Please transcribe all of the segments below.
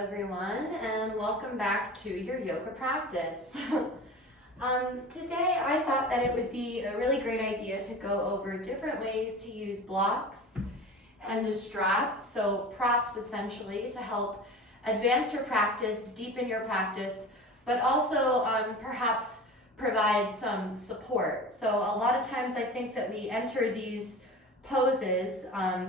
everyone, and welcome back to your yoga practice. Today I thought that it would be a really great idea to go over different ways to use blocks and a strap, so props essentially to help advance your practice, deepen your practice, but also perhaps provide some support. So a lot of times I think that we enter these poses,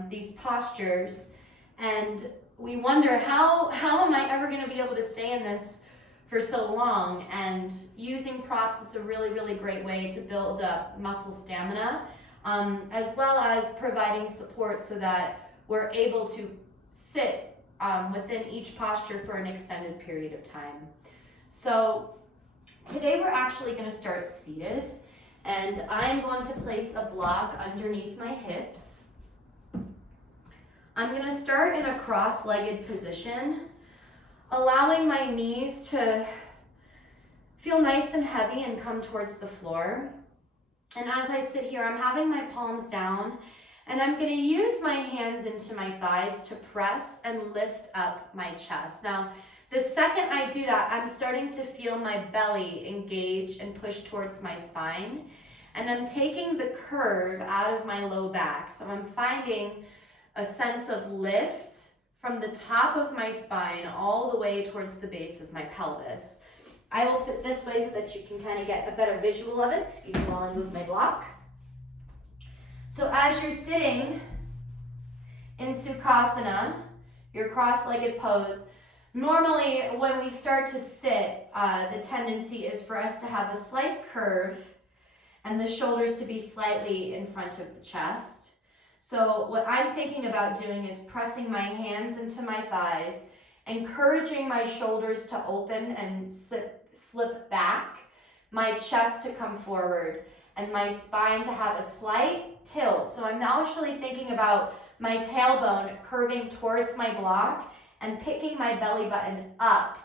these postures, and we wonder how am I ever going to be able to stay in this for so long? And using props is a really great way to build up muscle stamina, as well as providing support so that we're able to sit within each posture for an extended period of time. So today we're actually going to start seated, and I'm going to place a block underneath my hips. I'm going to start in a cross-legged position, allowing my knees to feel nice and heavy and come towards the floor. And as I sit here, I'm having my palms down, and I'm going to use my hands into my thighs to press and lift up my chest. Now, the second I do that, I'm starting to feel my belly engage and push towards my spine, and I'm taking the curve out of my low back. So I'm finding a sense of lift from the top of my spine all the way towards the base of my pelvis. I will sit this way so that you can kind of get a better visual of it. Excuse me while I move my block. So as you're sitting in Sukhasana, your cross-legged pose, normally when we start to sit, the tendency is for us to have a slight curve and the shoulders to be slightly in front of the chest. So what I'm thinking about doing is pressing my hands into my thighs, encouraging my shoulders to open and slip back, my chest to come forward, and my spine to have a slight tilt. So I'm now actually thinking about my tailbone curving towards my block and picking my belly button up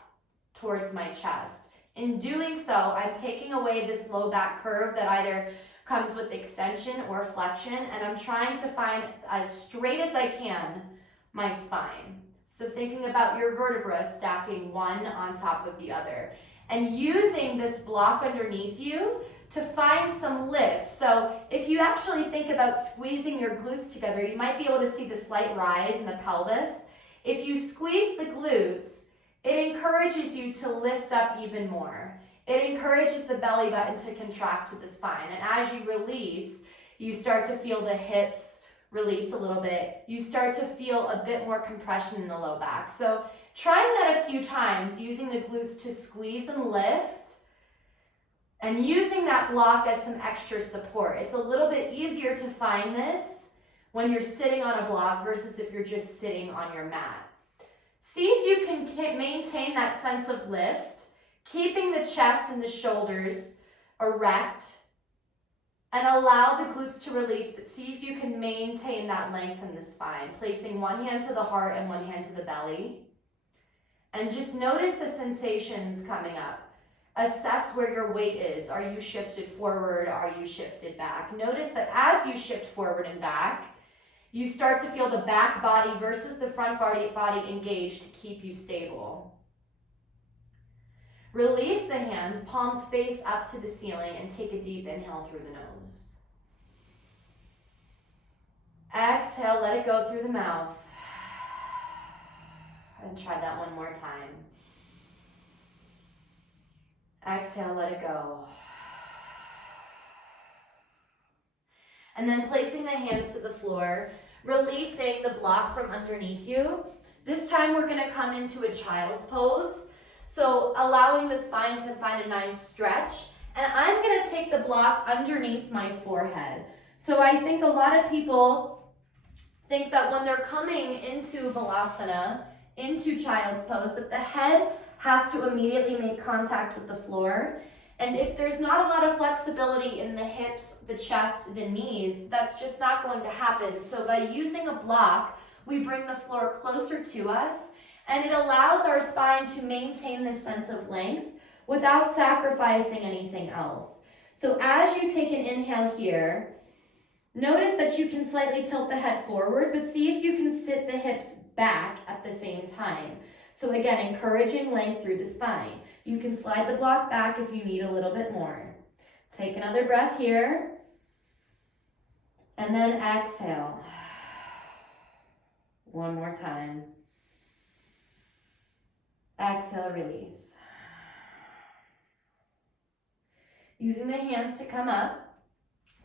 towards my chest. In doing so, I'm taking away this low back curve that either comes with extension or flexion, and I'm trying to find as straight as I can my spine. So thinking about your vertebra stacking one on top of the other and using this block underneath you to find some lift. So if you actually think about squeezing your glutes together, you might be able to see the slight rise in the pelvis. If you squeeze the glutes, it encourages you to lift up even more. It encourages the belly button to contract to the spine. And as you release, you start to feel the hips release a little bit. You start to feel a bit more compression in the low back. So trying that a few times, using the glutes to squeeze and lift, and using that block as some extra support. It's a little bit easier to find this when you're sitting on a block versus if you're just sitting on your mat. See if you can maintain that sense of lift, keeping the chest and the shoulders erect, and allow the glutes to release, but see if you can maintain that length in the spine, placing one hand to the heart and one hand to the belly. And just notice the sensations coming up. Assess where your weight is. Are you shifted forward? Are you shifted back? Notice that as you shift forward and back, you start to feel the back body versus the front body engaged to keep you stable. Release the hands, palms face up to the ceiling, and take a deep inhale through the nose. Exhale, let it go through the mouth. And try that one more time. Exhale, let it go. And then placing the hands to the floor, releasing the block from underneath you. This time we're going to come into a child's pose. So allowing the spine to find a nice stretch. And I'm going to take the block underneath my forehead. So I think a lot of people think that when they're coming into Balasana, into child's pose, that the head has to immediately make contact with the floor. And if there's not a lot of flexibility in the hips, the chest, the knees, that's just not going to happen. So by using a block, we bring the floor closer to us, and it allows our spine to maintain this sense of length without sacrificing anything else. So as you take an inhale here, notice that you can slightly tilt the head forward, but see if you can sit the hips back at the same time. So again, encouraging length through the spine. You can slide the block back if you need a little bit more. Take another breath here. And then exhale. One more time. Exhale, release. Using the hands to come up,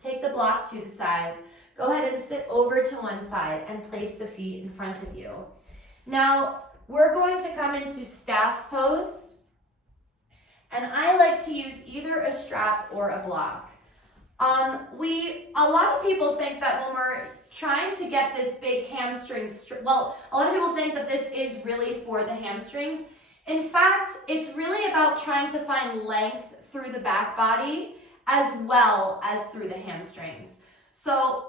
take the block to the side. Go ahead and sit over to one side and place the feet in front of you. Now, we're going to come into staff pose. And I like to use either a strap or a block. A lot of people think that when we're trying to get this big hamstring, a lot of people think that this is really for the hamstrings. In fact, it's really about trying to find length through the back body as well as through the hamstrings. So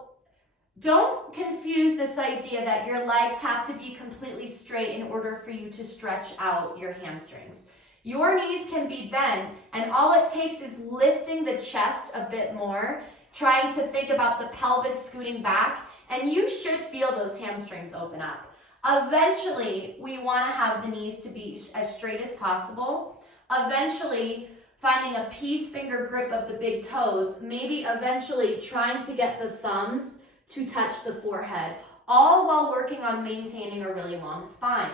don't confuse this idea that your legs have to be completely straight in order for you to stretch out your hamstrings. Your knees can be bent, and all it takes is lifting the chest a bit more, trying to think about the pelvis scooting back, and you should feel those hamstrings open up. Eventually, we want to have the knees to be as straight as possible. Eventually, finding a peace finger grip of the big toes, maybe eventually trying to get the thumbs to touch the forehead, all while working on maintaining a really long spine.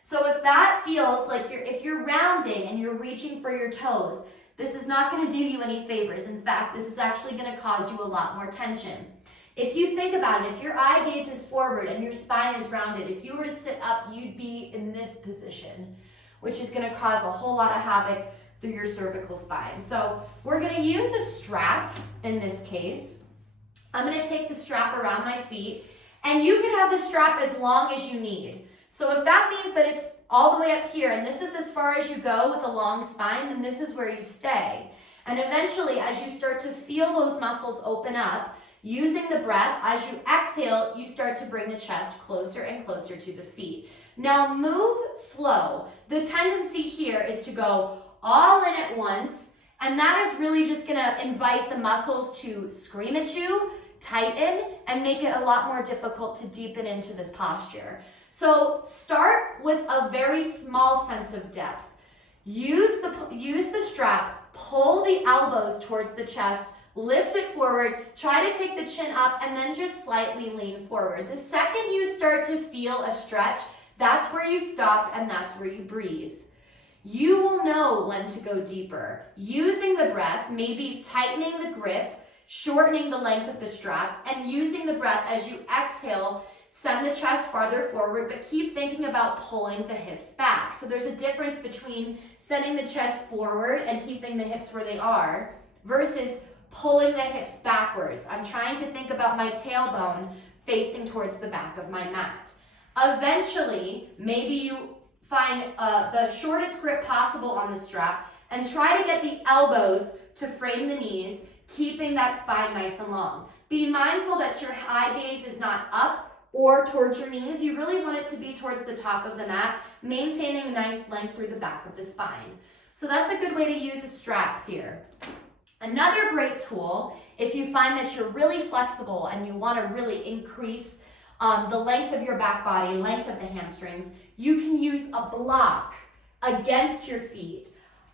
So if that feels like if you're rounding and you're reaching for your toes, this is not going to do you any favors. In fact, this is actually going to cause you a lot more tension. If you think about it, if your eye gaze is forward and your spine is rounded, if you were to sit up, you'd be in this position, which is going to cause a whole lot of havoc through your cervical spine. So we're going to use a strap in this case. I'm going to take the strap around my feet, and you can have the strap as long as you need. So if that means that it's all the way up here, and this is as far as you go with a long spine, then this is where you stay. And eventually, as you start to feel those muscles open up, using the breath, as you exhale, you start to bring the chest closer and closer to the feet. Now move slow. The tendency here is to go all in at once, and that is really just gonna invite the muscles to scream at you, tighten, and make it a lot more difficult to deepen into this posture. So start with a very small sense of depth. Use the strap, pull the elbows towards the chest, lift it forward, try to take the chin up, and then just slightly lean forward. The second you start to feel a stretch, that's where you stop and that's where you breathe. You will know when to go deeper. Using the breath, maybe tightening the grip, shortening the length of the strap, and using the breath as you exhale, send the chest farther forward, but keep thinking about pulling the hips back. So there's a difference between sending the chest forward and keeping the hips where they are versus pulling the hips backwards. I'm trying to think about my tailbone facing towards the back of my mat. Eventually, maybe you find the shortest grip possible on the strap and try to get the elbows to frame the knees, keeping that spine nice and long. Be mindful that your eye gaze is not up or towards your knees. You really want it to be towards the top of the mat, maintaining a nice length through the back of the spine. So that's a good way to use a strap here. Another great tool, if you find that you're really flexible and you want to really increase the length of your back body, length of the hamstrings, you can use a block against your feet.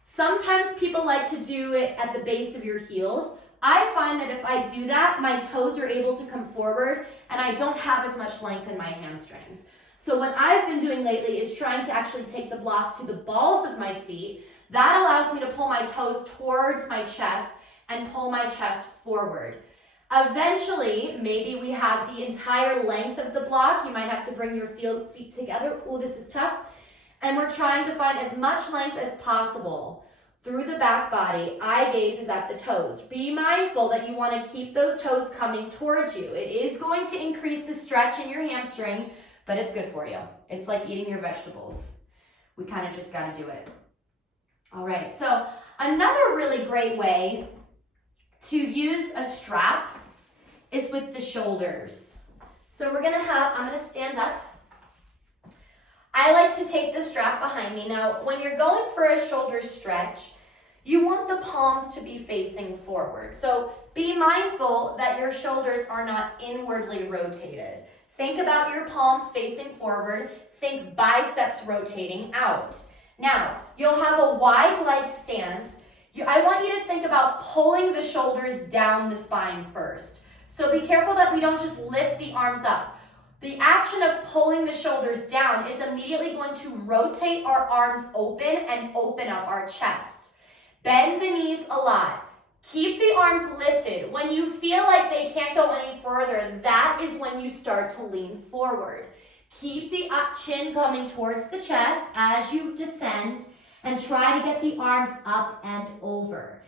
Sometimes people like to do it at the base of your heels. I find that if I do that, my toes are able to come forward and I don't have as much length in my hamstrings. So what I've been doing lately is trying to actually take the block to the balls of my feet. That allows me to pull my toes towards my chest and pull my chest forward. Eventually, maybe we have the entire length of the block. You might have to bring your feet together. Oh, this is tough. And we're trying to find as much length as possible through the back body. Eye gaze is at the toes. Be mindful that you want to keep those toes coming towards you. It is going to increase the stretch in your hamstring, but it's good for you. It's like eating your vegetables. We kind of just got to do it. All right, so another really great way to use a strap is with the shoulders. So I'm gonna stand up. I like to take the strap behind me. Now, when you're going for a shoulder stretch, you want the palms to be facing forward. So be mindful that your shoulders are not inwardly rotated. Think about your palms facing forward. think biceps rotating out. Now, you'll have a wide leg stance. I want you to think about pulling the shoulders down the spine first. So be careful that we don't just lift the arms up. The action of pulling the shoulders down is immediately going to rotate our arms open and open up our chest. Bend the knees a lot. Keep the arms lifted. When you feel like they can't go any further, that is when you start to lean forward. Keep the chin coming towards the chest as you descend and try to get the arms up and over.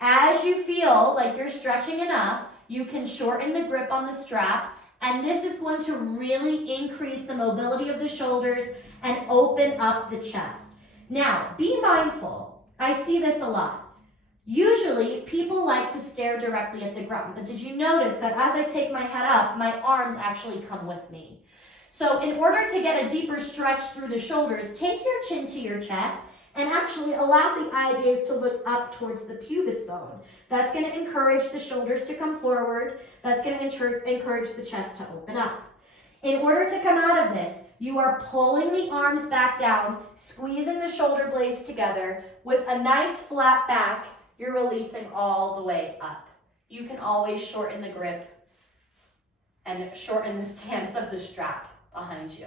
As you feel like you're stretching enough, you can shorten the grip on the strap, and this is going to really increase the mobility of the shoulders and open up the chest. Now, be mindful. I see this a lot. Usually, people like to stare directly at the ground, but did you notice that as I take my head up, my arms actually come with me? So in order to get a deeper stretch through the shoulders, take your chin to your chest and actually allow the eye gaze to look up towards the pubis bone. That's going to encourage the shoulders to come forward. That's going to encourage the chest to open up. In order to come out of this, you are pulling the arms back down, squeezing the shoulder blades together. With a nice flat back, you're releasing all the way up. You can always shorten the grip and shorten the stance of the strap behind you.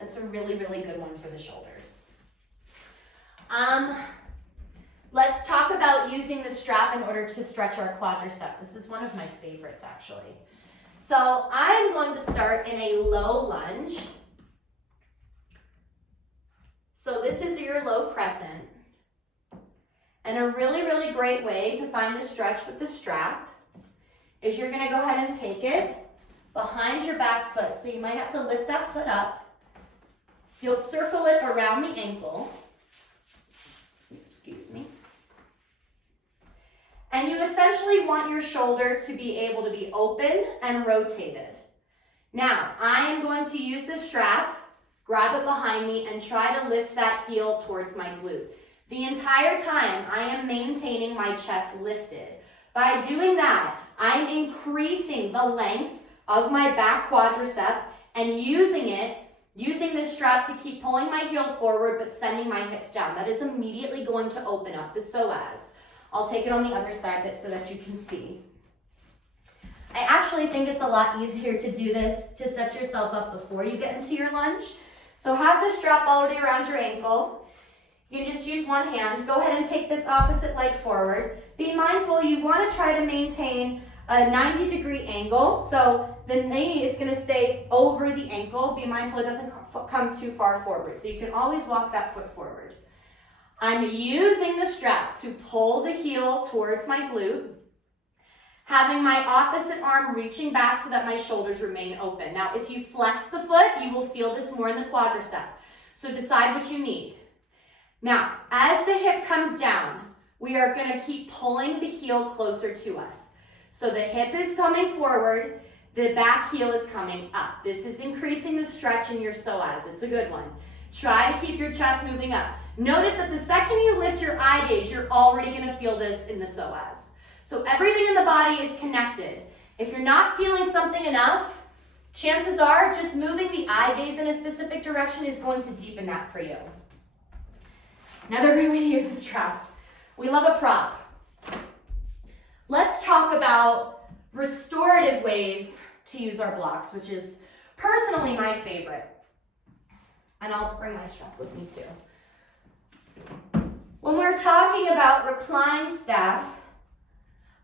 That's a really, really good one for the shoulders. Let's talk about using the strap in order to stretch our quadricep. This is one of my favorites, actually. So I'm going to start in a low lunge. So this is your low crescent. And a really, really great way to find a stretch with the strap is you're gonna go ahead and take it behind your back foot. So you might have to lift that foot up. You'll circle it around the ankle. Excuse me. And you essentially want your shoulder to be able to be open and rotated. Now, I am going to use the strap, grab it behind me, and try to lift that heel towards my glute. The entire time, I am maintaining my chest lifted. By doing that, I'm increasing the length of my back quadricep and using this strap to keep pulling my heel forward but sending my hips down. That is immediately going to open up the psoas. I'll take it on the other side so that you can see. I actually think it's a lot easier to do this to set yourself up before you get into your lunge. So have the strap already around your ankle. You can just use one hand. Go ahead and take this opposite leg forward. Be mindful, you want to try to maintain a 90-degree angle. So the knee is going to stay over the ankle. Be mindful it doesn't come too far forward. So you can always walk that foot forward. I'm using the strap to pull the heel towards my glute, having my opposite arm reaching back so that my shoulders remain open. Now, if you flex the foot, you will feel this more in the quadricep. So decide what you need. Now, as the hip comes down, we are going to keep pulling the heel closer to us. So the hip is coming forward, the back heel is coming up. This is increasing the stretch in your psoas. It's a good one. Try to keep your chest moving up. Notice that the second you lift your eye gaze, you're already going to feel this in the psoas. So everything in the body is connected. If you're not feeling something enough, chances are just moving the eye gaze in a specific direction is going to deepen that for you. Another great way to use the strap. We love a prop. Let's talk about restorative ways to use our blocks, which is personally my favorite. And I'll bring my strap with me too. When we're talking about reclined staff,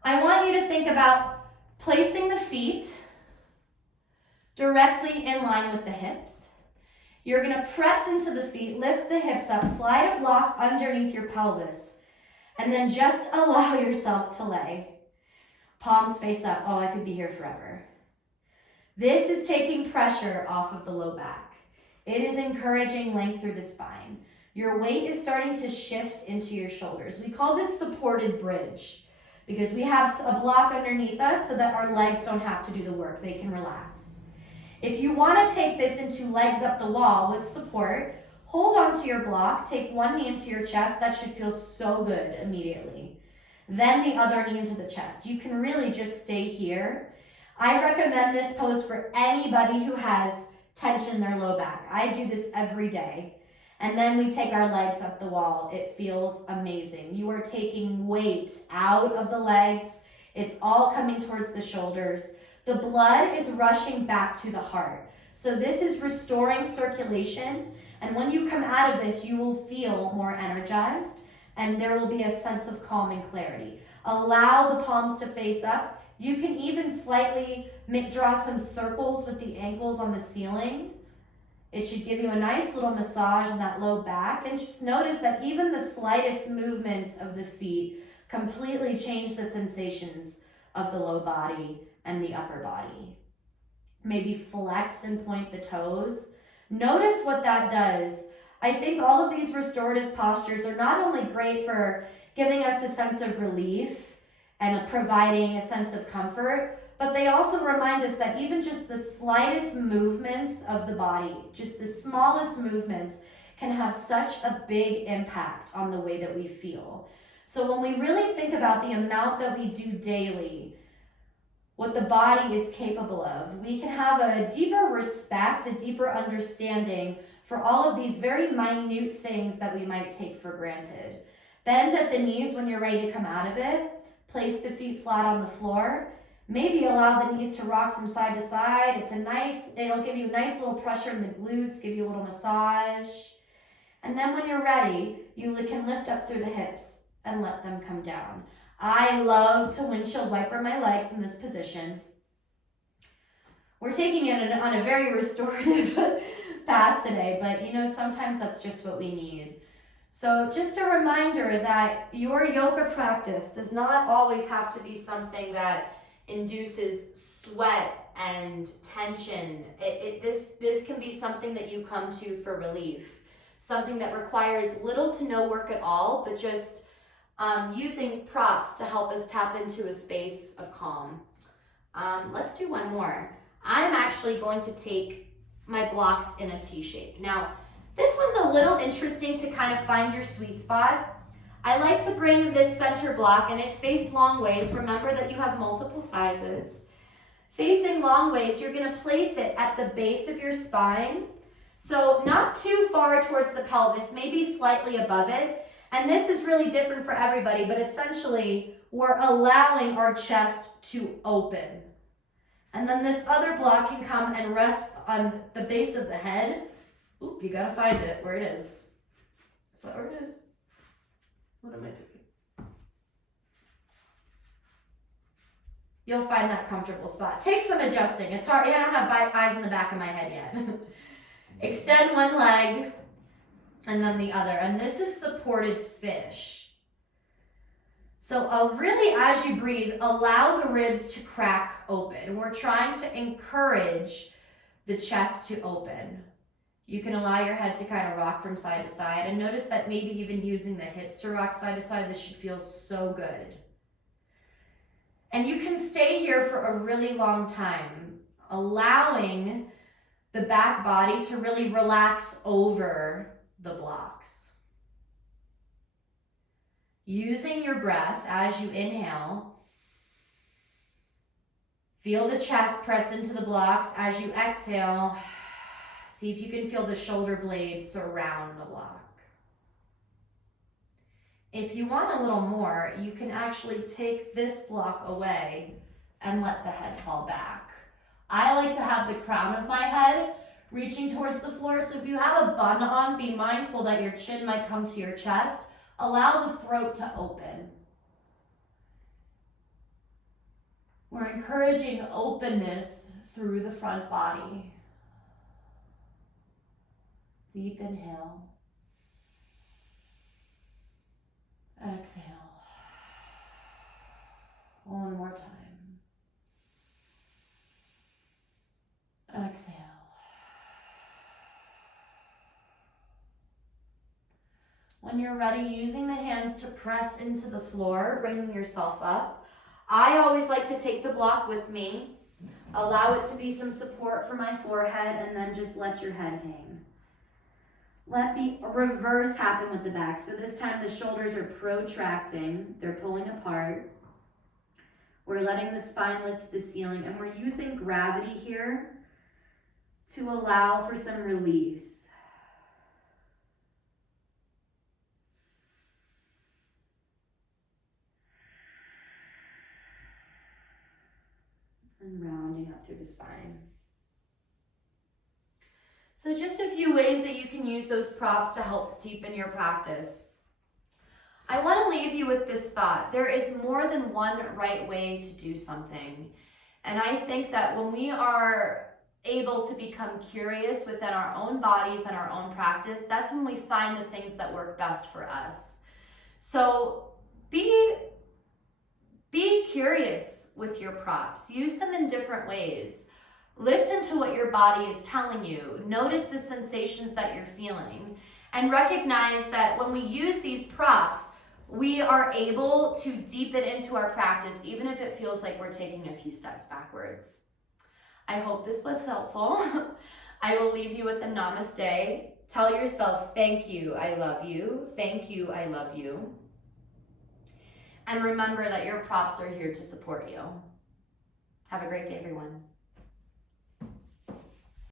I want you to think about placing the feet directly in line with the hips. You're going to press into the feet, lift the hips up, slide a block underneath your pelvis, and then just allow yourself to lay. Palms face up. Oh, I could be here forever. This is taking pressure off of the low back. It is encouraging length through the spine. Your weight is starting to shift into your shoulders. We call this supported bridge because we have a block underneath us so that our legs don't have to do the work. They can relax. If you want to take this into legs up the wall with support, hold onto your block, take one knee into your chest. That should feel so good immediately. Then the other knee into the chest. You can really just stay here. I recommend this pose for anybody who has tension in their low back. I do this every day. And then we take our legs up the wall. It feels amazing. You are taking weight out of the legs. It's all coming towards the shoulders. The blood is rushing back to the heart. So this is restoring circulation. And when you come out of this, you will feel more energized and there will be a sense of calm and clarity. Allow the palms to face up. You can even slightly draw some circles with the ankles on the ceiling. It should give you a nice little massage in that low back. And just notice that even the slightest movements of the feet completely change the sensations of the low body and the upper body. Maybe flex and point the toes. Notice what that does. I think all of these restorative postures are not only great for giving us a sense of relief and providing a sense of comfort, but they also remind us that even just the slightest movements of the body, just the smallest movements, can have such a big impact on the way that we feel. So when we really think about the amount that we do daily, what the body is capable of, we can have a deeper respect, a deeper understanding for all of these very minute things that we might take for granted. Bend at the knees when you're ready to come out of it. Place the feet flat on the floor. Maybe allow the knees to rock from side to side. It'll give you a nice little pressure in the glutes, give you a little massage. And then when you're ready, you can lift up through the hips and let them come down. I love to windshield wiper my legs in this position. We're taking it on a very restorative path today, but sometimes that's just what we need. So just a reminder that your yoga practice does not always have to be something that induces sweat and tension. This can be something that you come to for relief, something that requires little to no work at all, but just using props to help us tap into a space of calm. Let's do one more. I'm actually going to take my blocks in a T shape. Now, this one's a little interesting to kind of find your sweet spot. I like to bring this center block, and it's faced long ways. Remember that you have multiple sizes. Facing long ways, you're going to place it at the base of your spine. So not too far towards the pelvis, maybe slightly above it. And this is really different for everybody, but essentially we're allowing our chest to open. And then this other block can come and rest on the base of the head. Oop, you gotta find it, where it is. Is that where it is? What am I doing? You'll find that comfortable spot. Take some adjusting. It's hard. I don't have eyes in the back of my head yet. Extend one leg and then the other. And this is supported fish. So really, as you breathe, allow the ribs to crack open. We're trying to encourage the chest to open. You can allow your head to kind of rock from side to side. And notice that maybe even using the hips to rock side to side, this should feel so good. And you can stay here for a really long time, allowing the back body to really relax over the blocks. Using your breath as you inhale, feel the chest press into the blocks. As you exhale, see if you can feel the shoulder blades surround the block. If you want a little more, you can actually take this block away and let the head fall back. I like to have the crown of my head reaching towards the floor. So if you have a bun on, be mindful that your chin might come to your chest. Allow the throat to open. We're encouraging openness through the front body. Deep inhale. Exhale. One more time. Exhale. When you're ready, using the hands to press into the floor, bringing yourself up. I always like to take the block with me, allow it to be some support for my forehead, and then just let your head hang. Let the reverse happen with the back. So this time the shoulders are protracting, they're pulling apart. We're letting the spine lift to the ceiling, and we're using gravity here to allow for some release. And rounding up through the spine. So just a few ways that you can use those props to help deepen your practice. I want to leave you with this thought. There is more than one right way to do something. And I think that when we are able to become curious within our own bodies and our own practice, that's when we find the things that work best for us. So be curious with your props. Use them in different ways. Listen to what your body is telling you. Notice the sensations that you're feeling. And recognize that when we use these props, we are able to deepen into our practice, even if it feels like we're taking a few steps backwards. I hope this was helpful. I will leave you with a namaste. Tell yourself, thank you, I love you. Thank you, I love you. And remember that your props are here to support you. Have a great day, everyone.